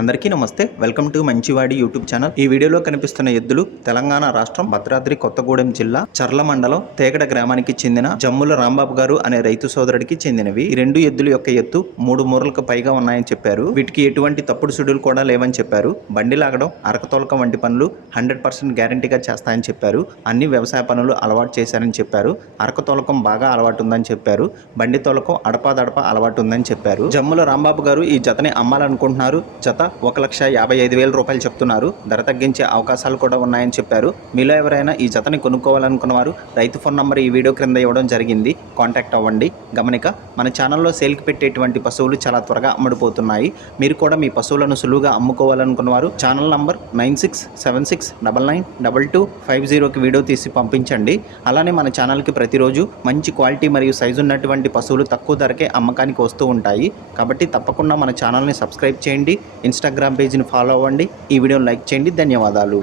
అందరికీ నమస్తే. Welcome to మంచివాడి యూట్యూబ్ ఛానల్. ఈ వీడియోలో కనిపిస్తున్న ఎద్దులు తెలంగాణ రాష్ట్రం భద్రాద్రి కొత్తగూడెం జిల్లా చర్ల మండలం తేగడ గ్రామానికి చెందిన జమ్ముల రాంబాబు గారు అనే రైతు సోదరుడికి చెందినవి. ఈ రెండు ఎద్దుల యొక్క ఎత్తు 3 మూరలకు పైగా ఉన్నాయని చెప్పారు. వీటికి ఎటువంటి తప్పుడు సుడులు కూడా లేవని చెప్పారు. బండి లాగడం, అరకతోలకం వంటి పనులు 100% గ్యారంటీగా చేస్తాయని చెప్పారు. అన్ని వ్యవసాయ పనులు అలవాటు చేశారని చెప్పారు. అరకతోలకం బాగా అలవాటు ఉందని చెప్పారు. బండి తోలకం అడపాదడప అలవాటు ఉందని చెప్పారు. జమ్ముల రాంబాబు గారు ఈ జతని అమ్మాలనుకుంటున్నారు. జత 1,55,000 రూపాయలు చెప్తున్నారు. ధర తగ్గించే అవకాశాలు కూడా ఉన్నాయని చెప్పారు. మీలో ఎవరైనా ఈ జతని కొనుక్కోవాలనుకున్నవారు రైతు ఫోన్ నంబర్ ఈ వీడియో క్రింద ఇవ్వడం జరిగింది. కాంటాక్ట్ అవ్వండి. గమనిక, మన ఛానల్లో సేల్కి పెట్టేటువంటి పశువులు చాలా త్వరగా అమ్ముడుపోతున్నాయి. మీరు కూడా మీ పశువులను సులువుగా అమ్ముకోవాలనుకున్నవారు ఛానల్ నంబర్ 9676999250కి వీడియో తీసి పంపించండి. అలానే మన ఛానల్కి ప్రతిరోజు మంచి క్వాలిటీ మరియు సైజు ఉన్నటువంటి పశువులు తక్కువ ధరకే అమ్మకానికి వస్తూ ఉంటాయి. కాబట్టి తప్పకుండా మన ఛానల్ని సబ్స్క్రైబ్ చేయండి. ఇన్స్టాగ్రామ్ పేజ్ని ఫాలో అవ్వండి. ఈ వీడియోని లైక్ చేయండి. ధన్యవాదాలు.